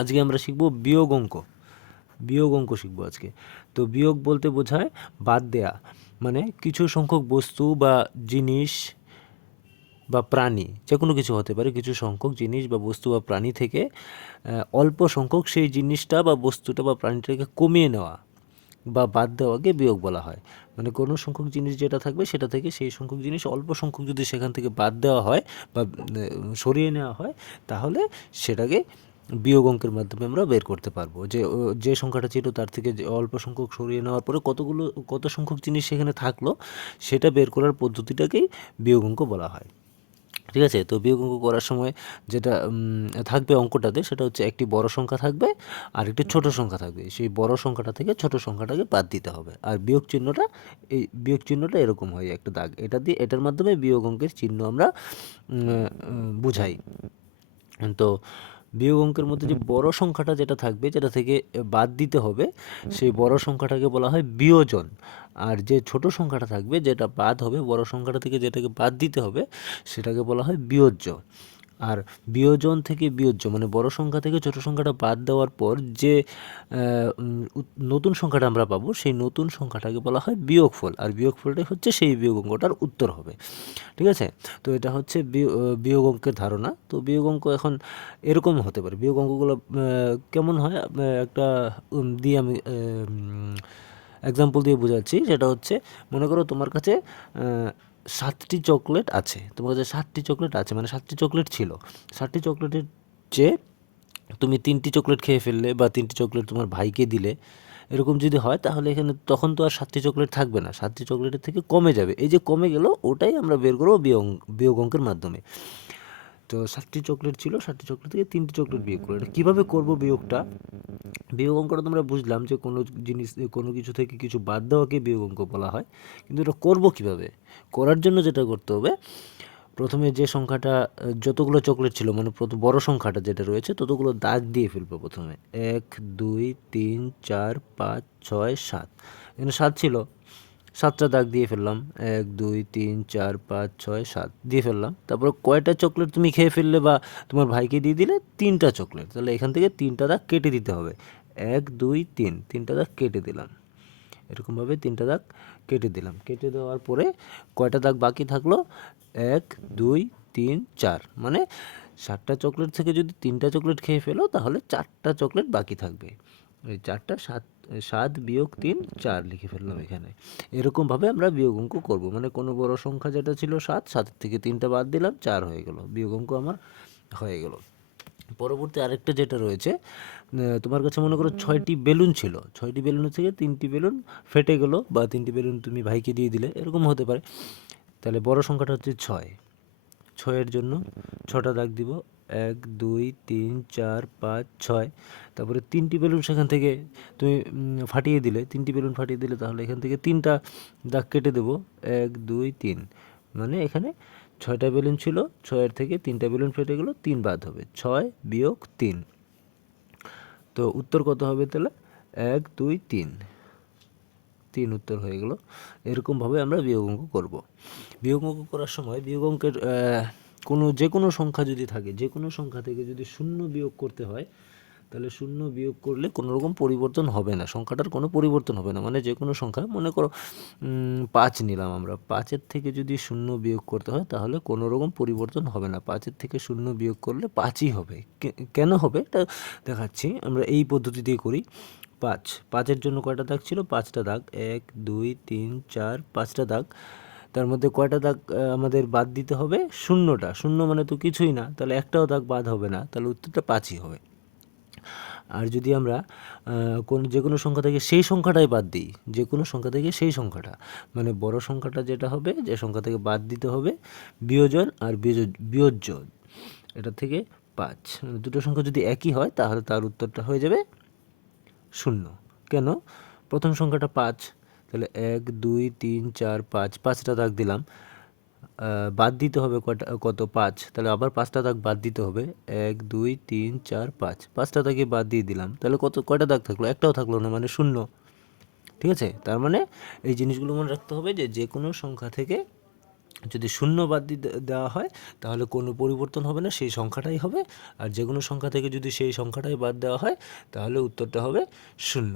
আজকে আমরা শিখব বিয়োগ অঙ্ক। বিয়োগ অঙ্ক শিখব আজকে। তো বিয়োগ বলতে বোঝায় বাদ দেয়া, মানে কিছু সংখ্যক বস্তু বা জিনিস বা প্রাণী, যে কোনো কিছু হতে পারে, কিছু সংখ্যক জিনিস বা বস্তু বা প্রাণী থেকে অল্প সংখ্যক সেই জিনিসটা বা বস্তুটা বা প্রাণীটাকে কমিয়ে নেওয়া বা বাদ দেওয়াকে বিয়োগ বলা হয়। মানে কোনো সংখ্যক জিনিস যেটা থাকবে সেটা থেকে সেই সংখ্যক জিনিস অল্প সংখ্যক যদি সেখান থেকে বাদ দেওয়া হয় বা সরিয়ে নেওয়া হয়, তাহলে সেটাকে বিয়োগ অঙ্কের মাধ্যমে আমরা বের করতে পারবো যে যে সংখ্যাটা ছিল তার থেকে যে অল্প সংখ্যক সরিয়ে নেওয়ার পরে কত সংখ্যক জিনিস সেখানে থাকলো, সেটা বের করার পদ্ধতিটাকেই বিয়োগ অঙ্ক বলা হয়। ঠিক আছে? তো বিয়োগ অঙ্ক করার সময় যেটা থাকবে অঙ্কটাতে, সেটা হচ্ছে একটি বড় সংখ্যা থাকবে আর একটি ছোট সংখ্যা থাকবে। সেই বড় সংখ্যাটা থেকে ছোট সংখ্যাটাকে বাদ দিতে হবে। আর বিয়োগ চিহ্নটা এরকম হয়, একটা দাগ। এটার মাধ্যমে বিয়োগ অঙ্কের চিহ্ন আমরা বুঝাই। তো বিয়োগ অঙ্কের মধ্যে যে বড় সংখ্যাটা যেটা থাকবে, যেটা থেকে বাদ দিতে হবে, সেই বড় সংখ্যাটাকে বলা হয় বিয়োজন। আর যে ছোট সংখ্যাটা থাকবে, যেটা বাদ হবে, বড় সংখ্যাটা থেকে যেটাকে বাদ দিতে হবে, সেটাকে বলা হয় বিয়োজ্য। আর বিয়োজন থেকে বিয়োজ্য মানে বড় সংখ্যা থেকে ছোট সংখ্যাটা বাদ দেওয়ার পর যে নতুন সংখ্যাটা আমরা পাবো, সেই নতুন সংখ্যাটাকে বলা হয় বিয়োগফল। আর বিয়োগফলটাই হচ্ছে সেই বিয়োগ অঙ্কটার উত্তর হবে। ঠিক আছে? তো এটা হচ্ছে বিয়োগ অঙ্কের ধারণা। তো বিয়োগ অঙ্ক এখন এরকম হতে পারে। বিয়োগ অঙ্কগুলো কেমন হয়, একটা দিয়ে আমি এক্সাম্পল দিয়ে বোঝাচ্ছি। সেটা হচ্ছে, মনে করো তোমার কাছে 7টি চকলেট আছে। তোমার কাছে 7টি চকলেট আছে, মানে 7টি চকলেট ছিল। 7টি চকলেটের চেয়ে তুমি 3টি চকলেট খেয়ে ফেললে বা 3টি চকলেট তোমার ভাইকে দিলে, এরকম যদি হয়, তাহলে এখানে তখন তো আর 7টি চকলেট থাকবে না, 7টি চকলেটের থেকে কমে যাবে। এই যে কমে গেল, ওটাই আমরা বের করবো বিয়োগ অঙ্কের মাধ্যমে। তো 7টি চকলেট ছিল, 7টি চকলেট থেকে 3টি চকলেট বিয়োগ করো। এটা কীভাবে করবো বিয়োগটা? বিয়োগ অঙ্কটা তোমরা বুঝলাম যে কোনো কিছু থেকে কিছু বাদ দেওয়াকে বিয়োগ অঙ্ক বলা হয়। কিন্তু এটা করবো কীভাবে? করার জন্য যেটা করতে হবে, প্রথমে যে সংখ্যাটা যতগুলো চকলেট ছিল, মানে প্রথম বড় সংখ্যাটা যেটা রয়েছে, ততগুলো দাগ দিয়ে ফেলবো প্রথমে। 1 2 3 4 5 6 7। এখানে 7 ছিল, 7টা দাগ দিয়ে ফেললাম। 1 2 3 4 5 6 7 দিয়ে ফেললাম। তারপর কয়টা চকলেট তুমি খেয়ে ফেললে বা তোমার ভাইকে দিয়ে দিলে? 3টা চকলেট। তাহলে এখান থেকে 3টা দাগ কেটে দিতে হবে। 1 2 3, 3টা দাগ কেটে দিলাম। এরকমভাবে 3টা দাগ কেটে দিলাম। কেটে দেওয়ার পরে কয়টা দাগ বাকি থাকলো? 1 2 3 4। মানে 7টা চকলেট থেকে যদি 3টা চকলেট খেয়ে ফেলো, তাহলে 4টা চকলেট বাকি থাকবে। এই 4টা 7 বিয়োগ 3 4 লিখে ফেললাম এখানে। এরকমভাবে আমরা বিয়োগ অঙ্ক করবো। মানে কোনো বড় সংখ্যা যেটা ছিল 7 থেকে 3টা বাদ দিলাম, 4 হয়ে গেল। বিয়োগ অঙ্ক আমার হয়ে গেল। পরবর্তী আরেকটা যেটা রয়েছে, তোমার কাছে মনে করো 6টি বেলুন ছিল। 6টি বেলুনের থেকে 3টি বেলুন ফেটে গেল বা 3টি বেলুন তুমি ভাইকে দিয়ে দিলে, এরকম হতে পারে। তাহলে বড় সংখ্যাটা হচ্ছে 6। 6-এর জন্য 6টা দাগ দিব। 1 2 3 4 5 6। তারপরে 3টি বেলুন সেখান থেকে তুমি ফাটিয়ে দিলে, 3টি বেলুন ফাটিয়ে দিলে, তাহলে এখান থেকে 3টা দাগ কেটে দেবো। 1 2 3। মানে এখানে 6টা বেলুন ছিল, 6-এর থেকে 3টা বেলুন ফেটে গেল, 3 বাদ হবে। 6 বিয়োগ 3। তো উত্তর কত হবে তাহলে? 1 2 3। 3 উত্তর হয়ে গেল। এরকমভাবে আমরা বিয়োগ অঙ্ক করব। বিয়োগ অঙ্ক করার সময় বিয়োগ অঙ্কের যে কোনো সংখ্যা যদি থাকে, যে কোনো সংখ্যা থেকে যদি শূন্য বিয়োগ করতে হয়, তাহলে শূন্য বিয়োগ করলে কোনো রকম পরিবর্তন হবে না, সংখ্যাটার কোনো পরিবর্তন হবে না। মানে যে কোনো সংখ্যা, মনে করো 5 নিলাম আমরা, 5-এর থেকে যদি শূন্য বিয়োগ করতে হয়, তাহলে কোনো রকম পরিবর্তন হবে না। 5-এর থেকে শূন্য বিয়োগ করলে 5ই হবে। কেন হবে এটা দেখাচ্ছি। আমরা এই পদ্ধতি দিয়ে করি। 5-এর জন্য কয়টা দাগ ছিল? 5টা দাগ। 1 2 3 4 5টা দাগ। তার মধ্যে কয়টা দাগ আমাদের বাদ দিতে হবে? শূন্যটা। শূন্য মানে তো কিছুই না, তাহলে একটাও দাগ বাদ হবে না, তাহলে উত্তরটা 5ই হবে। আর যদি আমরা যে কোনো সংখ্যা থেকে সেই সংখ্যাটাই বাদ দিই, যে কোনো সংখ্যা থেকে সেই সংখ্যাটা, মানে বড় সংখ্যাটা যেটা হবে, যে সংখ্যা থেকে বাদ দিতে হবে, বিয়োজন আর বিয়োজ্য, এটা থেকে 5, দুটো সংখ্যা যদি একই হয়, তাহলে তার উত্তরটা হয়ে যাবে 0। কেন? প্রথম সংখ্যাটা 5, তাহলে 1 2 3 4 5, 5টা দাগ দিলাম। বাদ দিতে হবে কত? 5। তাহলে আবার 5টা দাগ বাদ দিতে হবে। 1 2 3 4 5, 5টা দাগে বাদ দিয়ে দিলাম। তাহলে কয়টা দাগ থাকলো? একটাও থাকলো না, মানে 0। ঠিক আছে? তার মানে এই জিনিসগুলো মনে রাখতে হবে যে যে কোনো সংখ্যা থেকে যদি শূন্য বাদ দেওয়া হয় তাহলে কোনো পরিবর্তন হবে না, সেই সংখ্যাটাই হবে। আর যে কোনো সংখ্যা থেকে যদি সেই সংখ্যাটাই বাদ দেওয়া হয় তাহলে উত্তরটা হবে শূন্য।